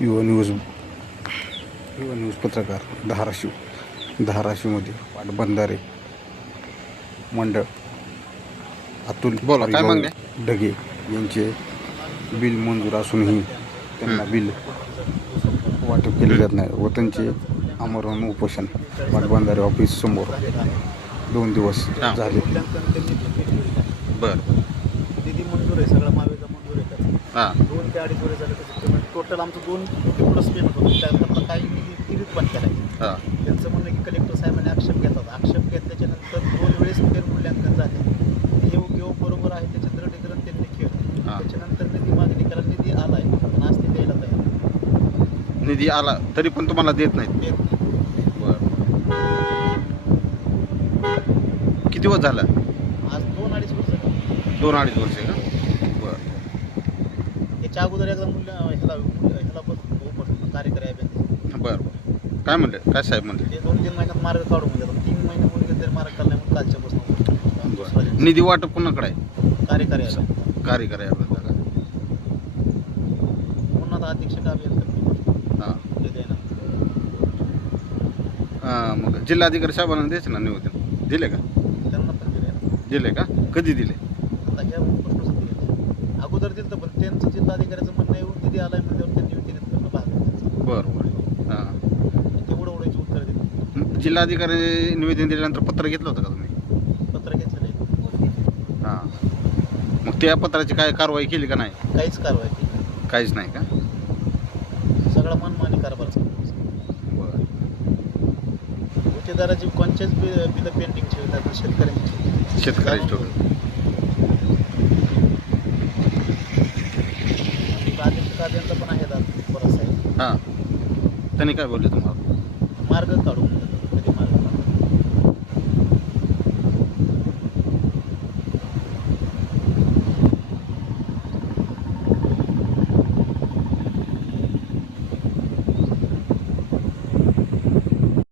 युवा न्यूज पत्रकार धाराशिवमध्ये पाटबंधारे मंडळ अतुल बोला, काय मागण्या? ढगे यांचे बिल मंजूर असूनही त्यांना बिल वाटप केले जात नाही व त्यांचे आमरण उपोषण पाटबंधारे ऑफिस समोर 2 दिवस झाले. बर निधी मंजूर आहे, सगळा महाविका मंजूर आहे त्याचा. हां 2 ते 2.5 वर्ष झालं त्याचं पेमेंट. टोटल आमचं 2 कोटी प्लस पेमेंट होतं. त्यातला काही निधी तिरीत बंद केला आहे. हां त्यांचं म्हणणं आहे की कलेक्टर साहेबांनी आक्षेप घेतात. आक्षेप घेतल्याच्यानंतर 2 वेळेस फेरमूल्यांकन झाले. ते योग्य बरोबर आहे त्याचं दृढीकरण त्यांनी केलं. त्याच्यानंतर निधी मागणी करायला निधी आला आहे, पण आज ते द्यायला तयार निधी आला तरी पण तुम्हाला देत नाहीत. देत नाही. बर किती दिवस झाला? आज 2-2.5 वर्ष झाली. 2-2.5 वर्ष का? बर याच्या अगोदर एकदा ह्याला बसून कार्यकारी आहे बँकेत. बर काय म्हणले? काय साहेब म्हणले? ते 2-3 महिन्यात मार्ग काढून म्हणजे 3 महिने होऊन गेले तरी मार्ग काढला म्हणून कालच्या बसून निधी वाटप कोणाकडे आहे? कार्यकारी आहे. कार्यकारी आपल्याला म्हणून आता अध्यक्ष अभियंता हां ते द्यायला. हां मग जिल्हाधिकारी साहेबांना द्यायचं ना निवेदन? दिले का? त्यांना पण दिले. दिले का? कधी दिले? आता ह्या प्रश्नच दिले. अगोदर दिलं तर पण त्यांचं जिल्हाधिकाऱ्याचं म्हणणं येऊन निधी आलाय म्हणल्यावर त्यांनी विचारित करणं भाग आहे त्यांचं. बरं हां तेवढं ओढायची उत्तर दिली. जिल्हाधिकारी निवेदन दिल्यानंतर पत्र घेतलं होतं का तुम्ही? पत्र घेतलेलं आहे. हां मग त्या पत्राची काय कारवाई केली का नाही? काहीच कारवाई केली नाही. काहीच नाही का? सगळा मनमानी कारभार चालू आहे. बरं गुत्तेदाराची कोणत्याच बिलं पेंडिंगची होतात शेतकऱ्यांची. शेतकऱ्याची टोटल अध्यक्ष अभियंता पण आहेत बरंच आहे. हां त्यांनी काय बोलले तुम्हाला? मार्ग काढून